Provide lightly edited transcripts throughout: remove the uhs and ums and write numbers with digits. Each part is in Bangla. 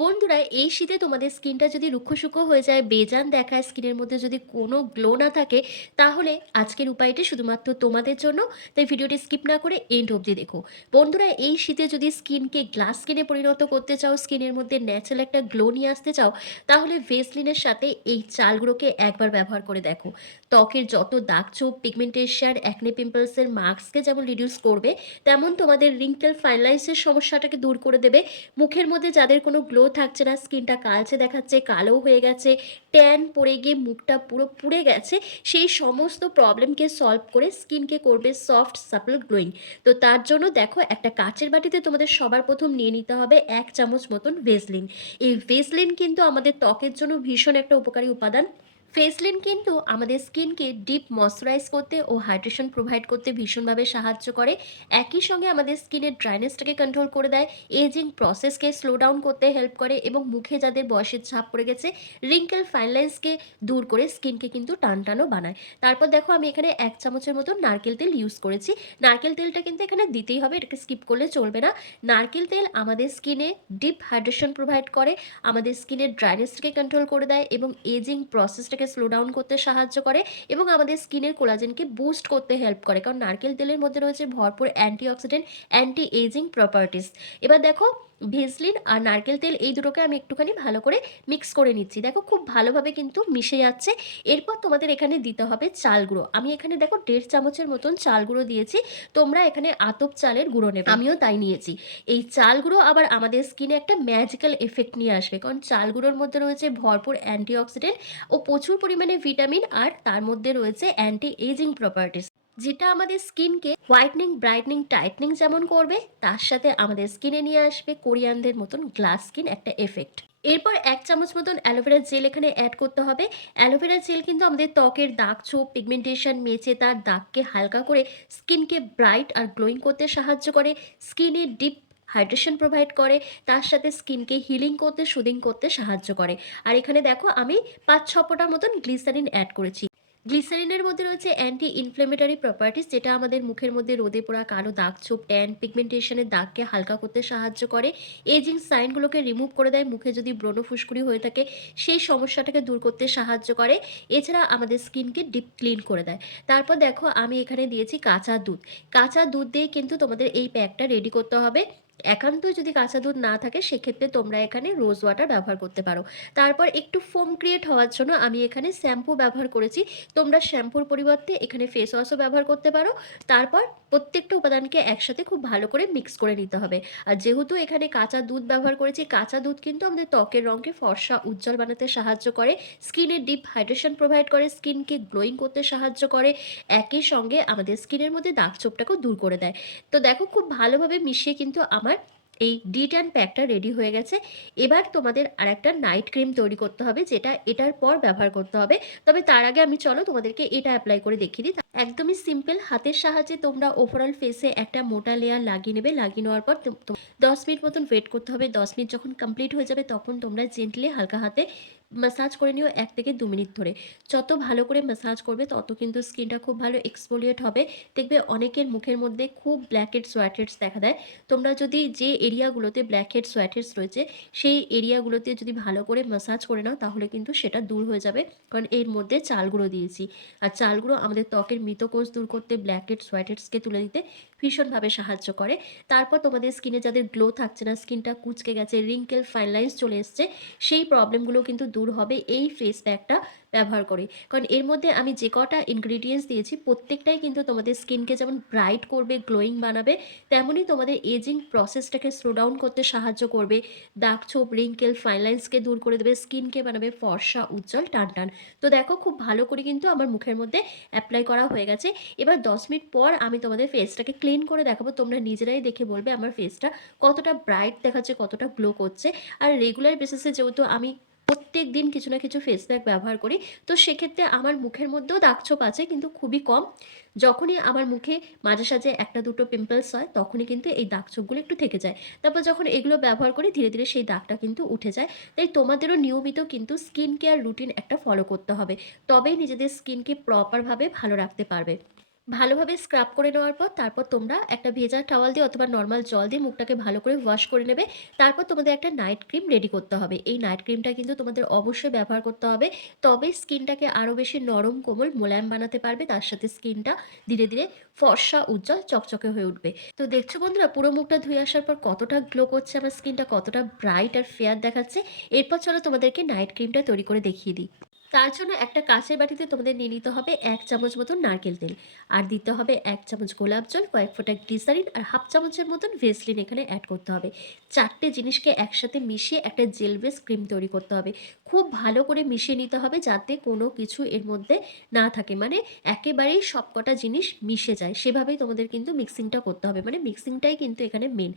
বন্ধুরা, এই শীতে তোমাদের স্কিনটা যদি রুক্ষ-শুষ্ক হয়ে যায়, বেজান দেখায়, স্কিনের মধ্যে যদি কোনো গ্লো না থাকে, তাহলে আজকের উপায়টি শুধুমাত্র তোমাদের জন্য। তাই ভিডিওটি স্কিপ না করে এন্ড অবধি দেখো। বন্ধুরা, এই শীতে যদি স্কিনকে গ্লাস স্কিনে পরিণত করতে চাও, স্কিনের মধ্যে ন্যাচারাল একটা গ্লো নিয়ে আসতে চাও, তাহলে ভেসলিনের সাথে এই চালগুলোকে একবার ব্যবহার করে দেখো। ত্বকের যত দাগ-ছোপ, পিগমেন্টেশন, অ্যাকনে পিম্পলসের মার্কসকে যেমন রিডিউস করবে, তেমন তোমাদের রিঙ্কেল, ফাইন লাইনসের সমস্যাটাকে দূর করে দেবে। মুখের মধ্যে যাদের কোনো গ্লো থাকছে না, স্কিনটা কালচে দেখাচ্ছে, কালো হয়ে গেছে, ট্যান পড়ে গিয়ে মুখটা পুরো পুড়ে গেছে, সেই সমস্ত প্রবলেমকে সলভ করে স্কিনকে করবে সফট, সাপল, গ্লোয়িং। তো তার জন্য দেখো, একটা কাচের বাটিতে তোমাদের সবার প্রথম নিয়ে নিতে হবে 1 চামচ মতন ভেসলিন। এই ভেসলিন কিন্তু আমাদের ত্বকের জন্য ভীষণ একটা উপকারী উপাদান। ফেসলিন কিন্তু আমাদের স্কিনকে ডিপ ময়শ্চারাইজ করতে ও হাইড্রেশন প্রোভাইড করতে ভীষণভাবে সাহায্য করে। একই সঙ্গে আমাদের স্কিনের ড্রাইনেসটাকে কন্ট্রোল করে দেয়, এজিং প্রসেসকে স্লো ডাউন করতে হেল্প করে এবং মুখে যাদের বয়সের ছাপ পড়ে গেছে, রিঙ্কেল, ফাইন লাইন্সকে দূর করে স্কিনকে কিন্তু টানটানও বানায়। তারপর দেখো, আমি এখানে 1 চামচের মতো নারকেল তেল ইউজ করেছি। নারকেল তেলটা কিন্তু এখানে দিতেই হবে, এটাকে স্কিপ করলে চলবে না। নারকেল তেল আমাদের স্কিনে ডিপ হাইড্রেশন প্রোভাইড করে, আমাদের স্কিনের ড্রাইনেসটাকে কন্ট্রোল করে দেয় এবং এজিং প্রসেসটাকে স্লো ডাউন করতে সাহায্য করে এবং আমাদের স্কিনের কোলাজেনকে বুস্ট করতে হেল্প করে, কারণ নারকেল তেলের মধ্যে রয়েছে ভরপুর অ্যান্টিঅক্সিডেন্ট, অ্যান্টি এজিং প্রপার্টিস। এবার দেখো, ভেসলিন আর নারকেল তেল এই দুটোকে আমি একটুখানি ভালো করে মিক্স করে নিচ্ছি। দেখো, খুব ভালোভাবে কিন্তু মিশে যাচ্ছে। এরপর তোমাদের এখানে দিতে হবে চাল গুঁড়ো। আমি এখানে দেখো 1.5 চামচের মতন চাল গুঁড়ো দিয়েছি। তোমরা এখানে আতপ চালের গুঁড়ো নেবে, আমিও তাই নিয়েছি। এই চাল গুঁড়ো আবার আমাদের স্কিনে একটা ম্যাজিক্যাল এফেক্ট নিয়ে আসবে, কারণ চাল গুঁড়োর মধ্যে রয়েছে ভরপুর অ্যান্টিঅক্সিডেন্ট ও প্রচুর পরিমাণে ভিটামিন, আর তার মধ্যে রয়েছে অ্যান্টি এজিং প্রপার্টিস, যেটা আমাদের স্কিনকে হোয়াইটনিং, ব্রাইটনিং, টাইটনিং যেমন করবে, তার সাথে আমাদের স্কিনে নিয়ে আসবে কোরিয়ানদের মতন গ্লাস স্কিন একটা এফেক্ট। এরপর 1 চামচ মতন অ্যালোভেরা জেল এখানে অ্যাড করতে হবে। অ্যালোভেরা জেল কিন্তু আমাদের ত্বকের দাগ ছোপ, পিগমেন্টেশন, মেচে তার দাগকে হালকা করে স্কিনকে ব্রাইট আর গ্লোয়িং করতে সাহায্য করে, স্কিনে ডিপ হাইড্রেশন প্রোভাইড করে, তার সাথে স্কিনকে হিলিং করতে, সুদিং করতে সাহায্য করে। আর এখানে দেখো, আমি 5-6 ফোঁটা মতন গ্লিসারিন অ্যাড করেছি। গ্লিসারিনের মধ্যে রয়েছে অ্যান্টি ইনফ্লেমেটরি প্রপার্টিস, যেটা আমাদের মুখের মধ্যে রোদে পোড়া, কালো দাগ ছোপ, ট্যান, পিগমেন্টেশনের দাগকে হালকা করতে সাহায্য করে, এজিং সাইনগুলোকে রিমুভ করে দেয়, মুখে যদি ব্রণ ফুসকুড়ি হয়ে থাকে সেই সমস্যাটাকে দূর করতে সাহায্য করে, এছাড়া আমাদের স্কিনকে ডিপ ক্লিন করে দেয়। তারপর দেখো, আমি এখানে দিয়েছি কাঁচা দুধ। কাঁচা দুধ দিয়ে কিন্তু তোমাদের এই প্যাকটা রেডি করতে হবে। একান্তই যদি কাঁচা দুধ না থাকে, সেক্ষেত্রে তোমরা এখানে রোজ ওয়াটার ব্যবহার করতে পারো। তারপর একটু ফোম ক্রিয়েট হওয়ার জন্য আমি এখানে শ্যাম্পু ব্যবহার করেছি। তোমরা শ্যাম্পুর পরিবর্তে এখানে ফেস ওয়াশও ব্যবহার করতে পারো। তারপর প্রত্যেকটা উপাদানকে একসাথে খুব ভালো করে মিক্স করে নিতে হবে। আর যেহেতু এখানে কাঁচা দুধ ব্যবহার করেছি, কাঁচা দুধ কিন্তু আমাদের ত্বকের রঙকে ফর্সা, উজ্জ্বল বানাতে সাহায্য করে, স্কিনে ডিপ হাইড্রেশন প্রোভাইড করে, স্কিনকে গ্লোয়িং করতে সাহায্য করে, একই সঙ্গে আমাদের স্কিনের মধ্যে দাগ ছোপটাকেও দূর করে দেয়। তো দেখো, খুব ভালোভাবে মিশিয়ে কিন্তু আমার এই ডি-ট্যান প্যাকটা রেডি হয়ে গেছে। এবার তোমাদের আরেকটা নাইট ক্রিম তৈরি করতে হবে, যেটা এটার পর ব্যবহার করতে হবে। তবে তার আগে আমি চলো তোমাদেরকে এটা অ্যাপ্লাই করে দেখিয়ে দিই। একদমই সিম্পল, হাতের সাহায্যে তোমরা ওভারঅল ফেসে একটা মোটা লেয়ার লাগিয়ে নেবে। লাগিয়ে নেওয়ার পর 10 মিনিট মতন ওয়েট করতে হবে। 10 মিনিট যখন কমপ্লিট হয়ে যাবে, তখন তোমরা জেন্টলি হালকা হাতে ম্যাসাজ করে নিও 1 থেকে 2 মিনিট ধরে। যত ভালো করে ম্যাসাজ করবে, তত কিন্তু স্কিনটা খুব ভালো এক্সফোলিয়েট হবে। দেখবে অনেকের মুখের মধ্যে খুব ব্ল্যাক হেডস, হোয়াইট হেডস দেখা দেয়। তোমরা যদি যে এরিয়াগুলোতে ব্ল্যাক হেডস, হোয়াইট হেডস রয়েছে, সেই এরিয়াগুলোতে যদি ভালো করে ম্যাসাজ করে নাও, তাহলে কিন্তু সেটা দূর হয়ে যাবে, কারণ এর মধ্যে চাল গুঁড়ো দিয়েছি। আর চাল গুঁড়ো আমাদের ত্বকের মৃত কোষ দূর করতে, ব্ল্যাক হেডস, হোয়াইট হেডসকে তুলে দিতে ভীষণভাবে সাহায্য করে। তারপর তোমাদের স্কিনে যাদের গ্লো থাকছে না, স্কিনটা কুঁচকে গেছে, রিঙ্কেল, ফাইন লাইন্স চলে এসছে, সেই প্রবলেমগুলো কিন্তু দূর হবে এই ফেস প্যাকটা ব্যবহার করে। কারণ এর মধ্যে আমি যে কটা ইনগ্রিডিয়েন্টস দিয়েছি, প্রত্যেকটাই কিন্তু তোমাদের স্কিনকে যেমন ব্রাইট করবে, গ্লোয়িং বানাবে, তেমনই তোমাদের এজিং প্রসেসটাকে স্লো ডাউন করতে সাহায্য করবে, দাগ ছোপ, রিঙ্কেল, ফাইন লাইন্সকে দূর করে দেবে, স্কিনকে বানাবে ফর্সা, উজ্জ্বল, টানটান। তো দেখো, খুব ভালো করে কিন্তু আমার মুখের মধ্যে অ্যাপ্লাই করা হয়ে গেছে। এবার 10 মিনিট পর আমি তোমাদের ফেসটাকে ক্লিন করে দেখাবো। তোমরা নিজেরাই দেখে বলবে আমার ফেসটা কতটা ব্রাইট দেখাচ্ছে, কতটা গ্লো করছে। আর রেগুলার বেসিসে যেহেতু আমি প্রত্যেক দিন কিছু না কিছু ফেস প্যাক ব্যবহার করি, তো সেক্ষেত্রে আমার মুখের মধ্যেও দাগছোপ আছে, কিন্তু খুবই কম। যখনই আমার মুখে মাঝে সাঝে একটা দুটো পিম্পলস হয়, তখনই কিন্তু এই দাগছোপগুলো একটু থেকে যায়। তারপর যখন এগুলো ব্যবহার করি, ধীরে ধীরে সেই দাগটা কিন্তু উঠে যায়। তাই তোমাদেরও নিয়মিত কিন্তু স্কিন কেয়ার রুটিন একটা ফলো করতে হবে, তবেই নিজেদের স্কিনকে প্রপারভাবে ভালো রাখতে পারবে। ভালোভাবে স্ক্রাব করে নেওয়ার পর তারপর তোমরা একটা ভেজা টাওয়াল দিয়ে অথবা নরমাল জল দিয়ে মুখটাকে ভালো করে ওয়াশ করে নেবে। তারপর তোমাদের একটা নাইট ক্রিম রেডি করতে হবে। এই নাইট ক্রিমটা কিন্তু তোমাদের অবশ্যই ব্যবহার করতে হবে। তবেই স্কিনটাকে আরো বেশি নরম, কোমল, মোলায়েম বানাতে পারবে। তার সাথে স্কিনটা ধীরে, ধীরে ফর্সা, উজ্জ্বল, চকচকে হয়ে উঠবে। তো দেখছো বন্ধুরা পুরো মুখটা ধুয়ে আসার পর কতটা গ্লো করছে আমার স্কিনটা, কতটা ব্রাইট আর ফেয়ার দেখাচ্ছে। এরপর চলো তোমাদেরকে নাইট ক্রিমটা তৈরি করে দেখিয়ে দিই। তার জন্য একটা কাঁচের বাটিতে তোমাদের নিয়ে নিতে হবে ১ চামচ মতন নারকেল তেল। আর দিতে হবে ১ চামচ গোলাপ জল, কয়েক ফোঁটা গ্লিসারিন আর হাফ চামচের মতন ভেসলিন এখানে অ্যাড করতে হবে। ৪ টে জিনিসকে একসাথে মিশিয়ে একটা জেল বেস ক্রিম তৈরি করতে হবে। খুব ভালো করে মিশিয়ে নিতে হবে যাতে কোনো কিছু এর মধ্যে না থাকে। মানে একেবারেই সবকটা জিনিস মিশে যায়। সেভাবেই তোমাদের কিন্তু মিক্সিংটা করতে হবে। মানে মিক্সিংটাই কিন্তু এখানে মেইন।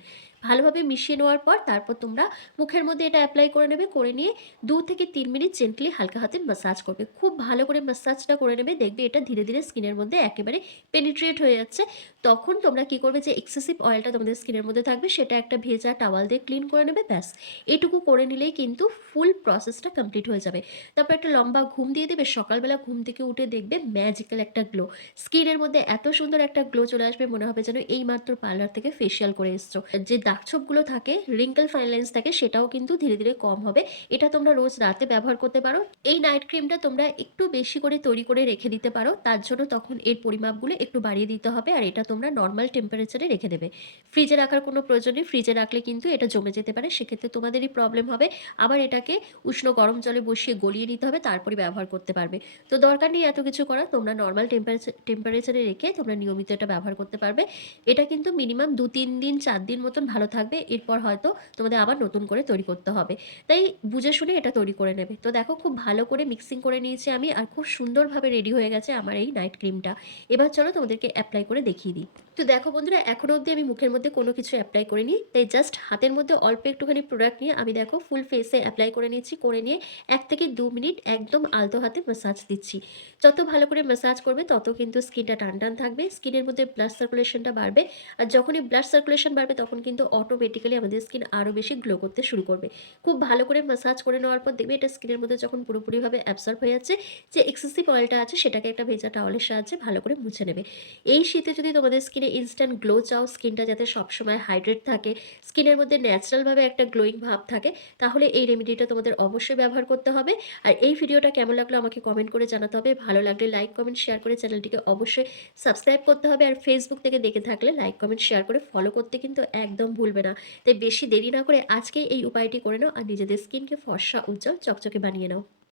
ভালোভাবে মিশিয়ে নেওয়ার পর তারপর তোমরা মুখের মধ্যে এটা এপ্লাই করে নেবে। করে নিয়ে ২ থেকে ৩ মিনিট জেন্টলি হালকা হাতে ম্যাসাজ করবে। খুব ভালো করে ম্যাসাজটা করে নেবে। দেখবে এটা ধীরে, ধীরে স্কিনের মধ্যে একেবারে পেনিট্রেট হয়ে যাচ্ছে। তখন তোমরা কি করবে যে এক্সেসিভ অয়েলটা তোমাদের স্কিনের মধ্যে থাকবে সেটা একটা ভেজা টাওয়াল দিয়ে ক্লিন করে নেবে ব্যাস। এটুকু করে নিলেই কিন্তু ফুল প্রসেসটা কমপ্লিট হয়ে যাবে। তারপর একটা লম্বা ঘুম দিয়ে দেবে। সকালবেলা ঘুম থেকে উঠে দেখবে ম্যাজিক্যাল একটা গ্লো। স্কিনের মধ্যে এত সুন্দর একটা গ্লো চলে আসবে মনে হবে যেন এইমাত্র পার্লার থেকে ফেসিয়াল করে এসছো। যে দাগছোপগুলো থাকে, wrinkle fine lines থাকে সেটাও কিন্তু ধীরে, ধীরে কম হবে। এটা তোমরা রোজ রাতে ব্যবহার করতে পারো। এই নাইট ক্রিমটা তোমরা একটু বেশি করে তৈরি করে রেখে দিতে পারো। তার জন্য তখন এর পরিমাপগুলো একটু বাড়িয়ে দিতে হবে। আর এটা তোমরা নরমাল টেম্পারেচারে রেখে দেবে। ফ্রিজে রাখার কোনো প্রয়োজন নেই। ফ্রিজে রাখলে কিন্তু এটা জমে যেতে পারে। সেক্ষেত্রে তোমাদেরই প্রবলেম হবে। আবার এটাকে উষ্ণ গরম জলে বসিয়ে গলিয়ে নিতে হবে, তারপরে ব্যবহার করতে পারবে। তো দরকার নেই এত কিছু করার। তোমরা নরমাল টেম্পারেচারে রেখে তোমরা নিয়মিত এটা ব্যবহার করতে পারবে। এটা কিন্তু মিনিমাম ২-৩ দিন ৪ দিন মতন ভালো থাকবে। এরপর হয়তো তোমাদের আবার নতুন করে তৈরি করতে হবে। তাই বুঝে শুনে এটা তৈরি করে নেবে। তো দেখো খুব ভালো করে মিক্সিং করে নিয়েছি আমি আর খুব সুন্দরভাবে রেডি হয়ে গেছে আমার এই নাইট ক্রিমটা। এবার চলো তোমাদেরকে এপ্লাই করে দেখিয়ে দিই। তো দেখো বন্ধুরা এখনো অবধি আমি মুখের মধ্যে কোনো কিছু এপ্লাই করিনি। তাই জাস্ট হাতের মধ্যে অল্প একটুখানি প্রোডাক্ট নিয়ে আমি দেখো ফুল ফেসে এপ্লাই করে নিচ্ছি। করে নিয়ে ১ থেকে ২ মিনিট একদম আলতো হাতে ম্যাসাজ দিচ্ছি। যত ভালো করে ম্যাসাজ করবে তত কিন্তু স্কিনটা টান, টান থাকবে। স্কিনের মধ্যে ব্লাড সার্কুলেশনটা বাড়বে। আর যখনই ব্লাড সার্কুলেশন বাড়বে তখন কিন্তু অটোমেটিক্যালি আমাদের স্কিন আরো বেশি গ্লো করতে শুরু করবে। খুব ভালো করে ম্যাসাজ করে নেওয়ার পর দেখবে এটা স্কিনের মধ্যে যখন পুরোপুরিভাবে অ্যাবসর্ব হয়ে যাচ্ছে, যে এক্সেসিভ অয়েলটা আছে সেটাকে একটা ভেজা টাওয়ালের সাহায্যে ভালো করে মুছে নেবে। এই শীতে যদি তোমাদের স্কিনে ইনস্ট্যান্ট গ্লো চাও, স্কিনটা যাতে সবসময় হাইড্রেট থাকে, স্কিনের মধ্যে ন্যাচারালভাবে একটা গ্লোয়িং ভাব থাকে, তাহলে এই রেমেডিটা তোমাদের অবশ্যই ব্যবহার করতে হবে। আর এই ভিডিওটা কেমন লাগলো আমাকে কমেন্ট করে জানাতে হবে। ভালো লাগলে লাইক, কমেন্ট, শেয়ার করে চ্যানেলটিকে অবশ্যই সাবস্ক্রাইব করতে হবে। আর ফেসবুক থেকে দেখে থাকলে লাইক, কমেন্ট, শেয়ার করে ফলো করতে কিন্তু একদম ভুলবে না। তাই বেশি দেরি না করে আজকেই এই উপায়টি করে নাও আর নিজেদের স্কিনকে ফর্সা, উজ্জ্বল, চকচকে বানিয়ে নাও।